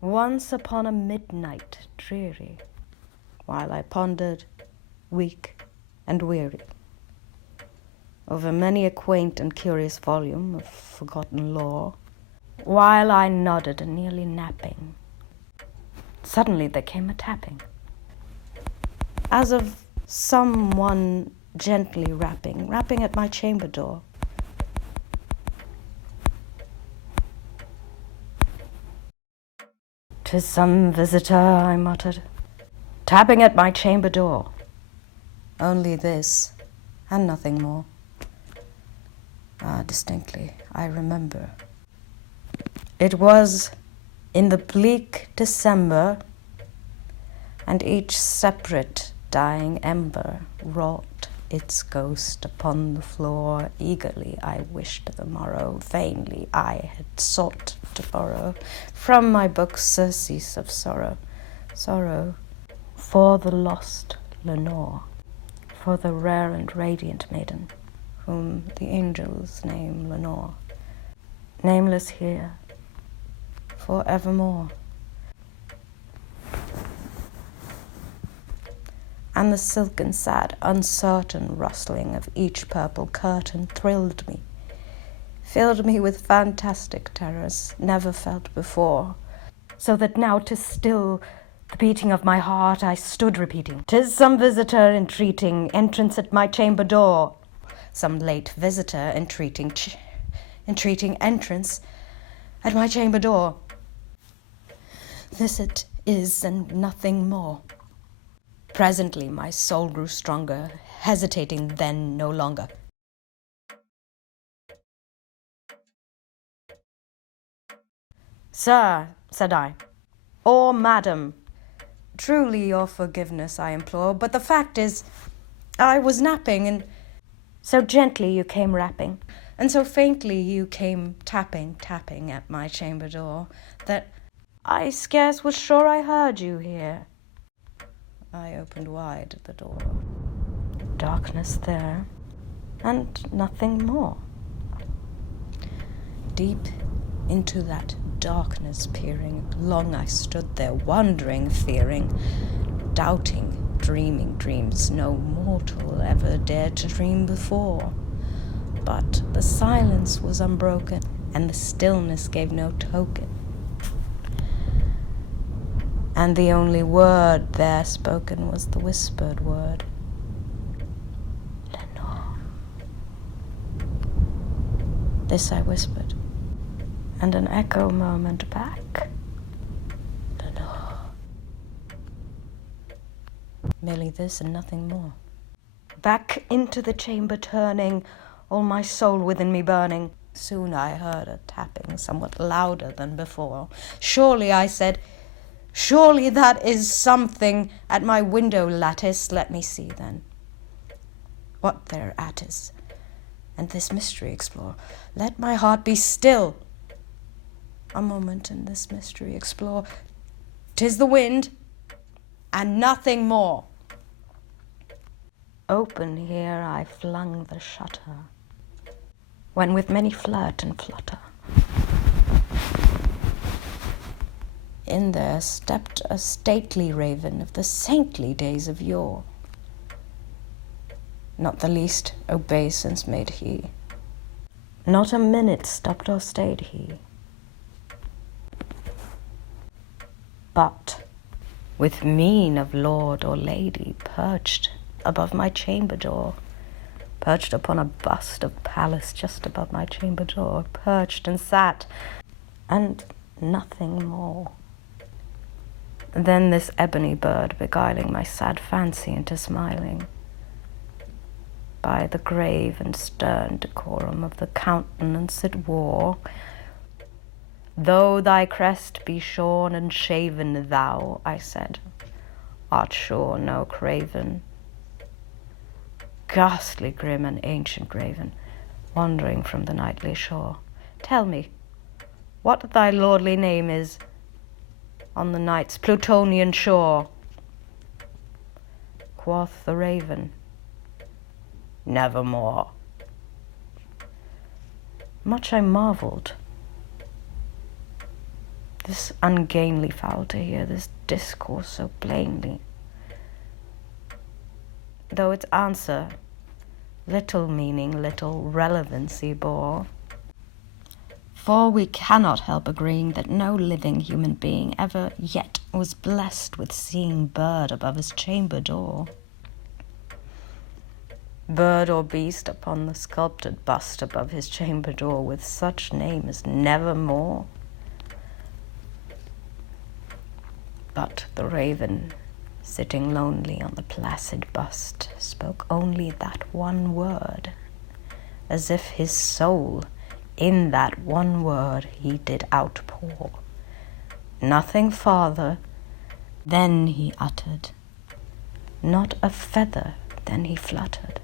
Once upon a midnight dreary, while I pondered, weak and weary, over many a quaint and curious volume of forgotten lore, while I nodded, nearly napping, suddenly there came a tapping, as of someone gently rapping at my chamber door. "'Tis some visitor," I muttered, "tapping at my chamber door. Only this, and nothing more." Distinctly, I remember. It was in the bleak December, and each separate dying ember wrought its ghost upon the floor. Eagerly I wished the morrow, vainly I had sought to borrow from my book surcease of sorrow, sorrow for the lost Lenore, for the rare and radiant maiden, whom the angels name Lenore, nameless here for evermore. And the silken, sad, uncertain rustling of each purple curtain thrilled me, filled me with fantastic terrors never felt before, so that now to still the beating of my heart I stood repeating, "'Tis some visitor entreating entrance at my chamber door." Some late visitor entreating entrance at my chamber door. This it is, and nothing more. Presently my soul grew stronger, hesitating then no longer. "Sir," said I, "or madam, truly your forgiveness I implore, but the fact is, I was napping, and so gently you came rapping, and so faintly you came tapping at my chamber door, that I scarce was sure I heard you here." I opened wide the door. Darkness there, and nothing more. Deep into that darkness peering, long I stood there, wondering, fearing, doubting, dreaming dreams no mortal ever dared to dream before. But the silence was unbroken, and the stillness gave no token. And the only word there spoken was the whispered word, "Lenore." This I whispered, and an echo murmured back, "Lenore." Merely this and nothing more. Back into the chamber turning, all my soul within me burning, soon I heard a tapping somewhat louder than before. "Surely," I said, "surely that is something at my window lattice. Let me see, then, what thereat is, and this mystery explore. Let my heart be still a moment, and this mystery explore. 'Tis the wind, and nothing more." Open here I flung the shutter, when with many flirt and flutter, in there stepped a stately raven of the saintly days of yore. Not the least obeisance made he, not a minute stopped or stayed he, but with mien of lord or lady perched above my chamber door, perched upon a bust of Pallas just above my chamber door, perched and sat, and nothing more. Then this ebony bird beguiling my sad fancy into smiling, by the grave and stern decorum of the countenance it wore. "Though thy crest be shorn and shaven, thou," I said, "art sure no craven. Ghastly grim and ancient raven, wandering from the nightly shore, tell me what thy lordly name is on the night's Plutonian shore." Quoth the raven, "Nevermore." Much I marveled. 'Tis ungainly foul to hear this discourse so plainly, though its answer little meaning, little relevancy bore. For we cannot help agreeing that no living human being ever yet was blessed with seeing bird above his chamber door. Bird or beast upon the sculptured bust above his chamber door with such name as Nevermore. But the raven, sitting lonely on the placid bust, spoke only that one word, as if his soul in that one word he did outpour. Nothing farther then he uttered, not a feather then he fluttered,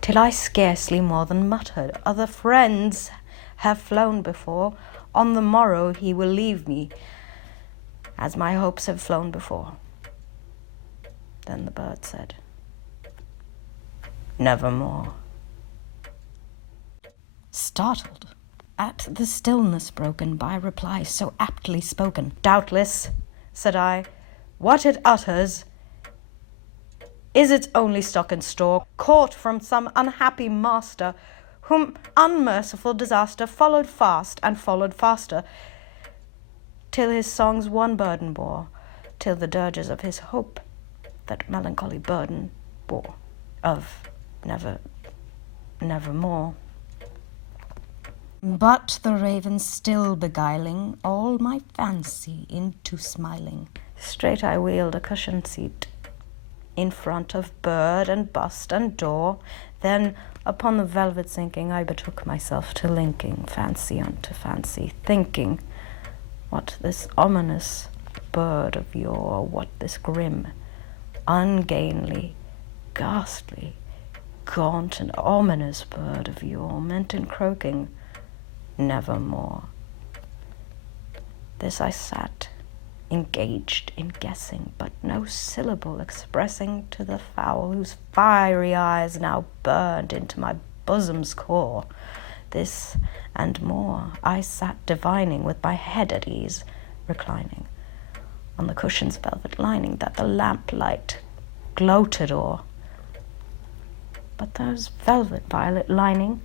till I scarcely more than muttered, other friends have flown before, on the morrow he will leave me, as my hopes have flown before. Then the bird said, Nevermore. Startled at the stillness broken by reply so aptly spoken, doubtless, said I, what it utters is its only stock and store, caught from some unhappy master, whom unmerciful disaster followed fast and followed faster, till his songs one burden bore, till the dirges of his hope that melancholy burden bore, of nevermore. But the raven still beguiling all my fancy into smiling, straight I wheeled a cushioned seat in front of bird and bust and door. Then upon the velvet sinking I betook myself to linking fancy unto fancy, thinking what this ominous bird of yore, what this grim, ungainly, ghastly, gaunt and ominous bird of yore meant in croaking Nevermore. This I sat, engaged in guessing, but no syllable expressing to the fowl whose fiery eyes now burned into my bosom's core. This and more I sat divining with my head at ease, reclining on the cushion's velvet lining that the lamplight gloated o'er. But those velvet violet lining,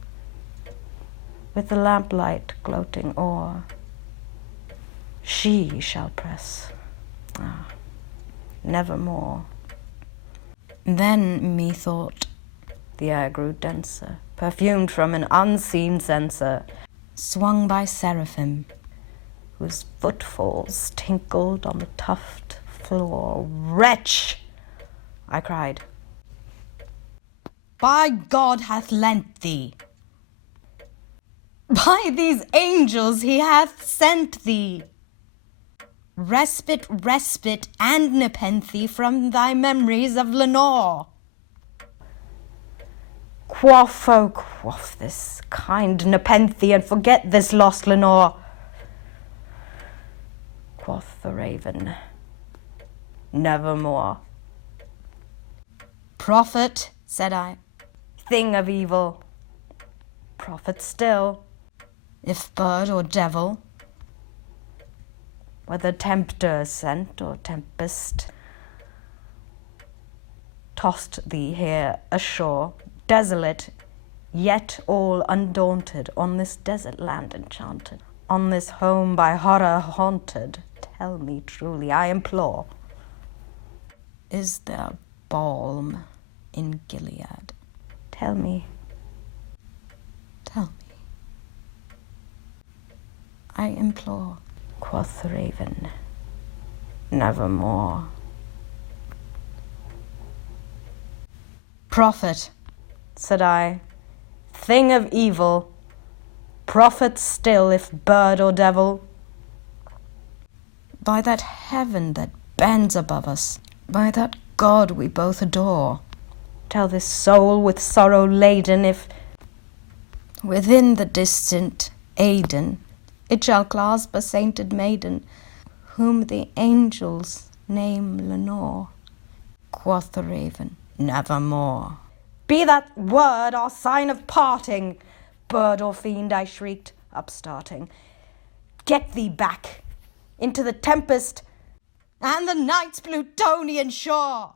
with the lamplight gloating o'er, she shall press, nevermore. Then methought the air grew denser, perfumed from an unseen censer, swung by seraphim, whose footfalls tinkled on the tuft floor. Wretch, I cried, by God hath lent thee, by these angels he hath sent thee respite, respite, and nepenthe from thy memories of Lenore. Quaff, oh, quaff this kind nepenthe, and forget this lost Lenore. Quoth the raven, Nevermore. Prophet, said I, thing of evil, prophet still, if bird or devil, whether tempter sent or tempest, tossed thee here ashore, desolate, yet all undaunted, on this desert land enchanted, on this home by horror haunted. Tell me truly, I implore, is there balm in Gilead? Tell me, tell me, I implore. Quoth the raven, Nevermore. Prophet, said I, thing of evil, prophet still, if bird or devil. By that heaven that bends above us, by that God we both adore, tell this soul with sorrow laden, if within the distant Aidenn it shall clasp a sainted maiden, whom the angels name Lenore. Quoth the raven, Nevermore. Be that word our sign of parting, bird or fiend, I shrieked, upstarting. Get thee back, into the tempest and the night's Plutonian shore.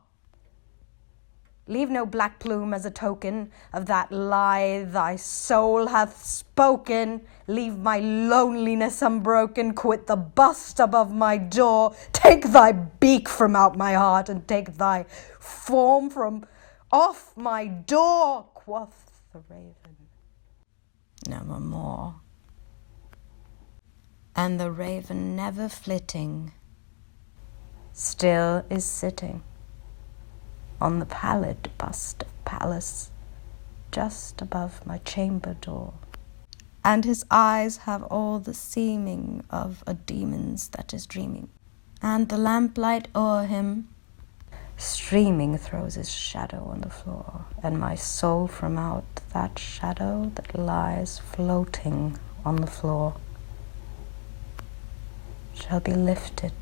Leave no black plume as a token of that lie thy soul hath spoken. Leave my loneliness unbroken, quit the bust above my door. Take thy beak from out my heart, and take thy form from off my door, quoth the raven. Nevermore. And the raven, never flitting, still is sitting on the pallid bust of Pallas, just above my chamber door. And his eyes have all the seeming of a demon's that is dreaming. And the lamplight o'er him, streaming, throws his shadow on the floor. And my soul from out that shadow that lies floating on the floor shall be lifted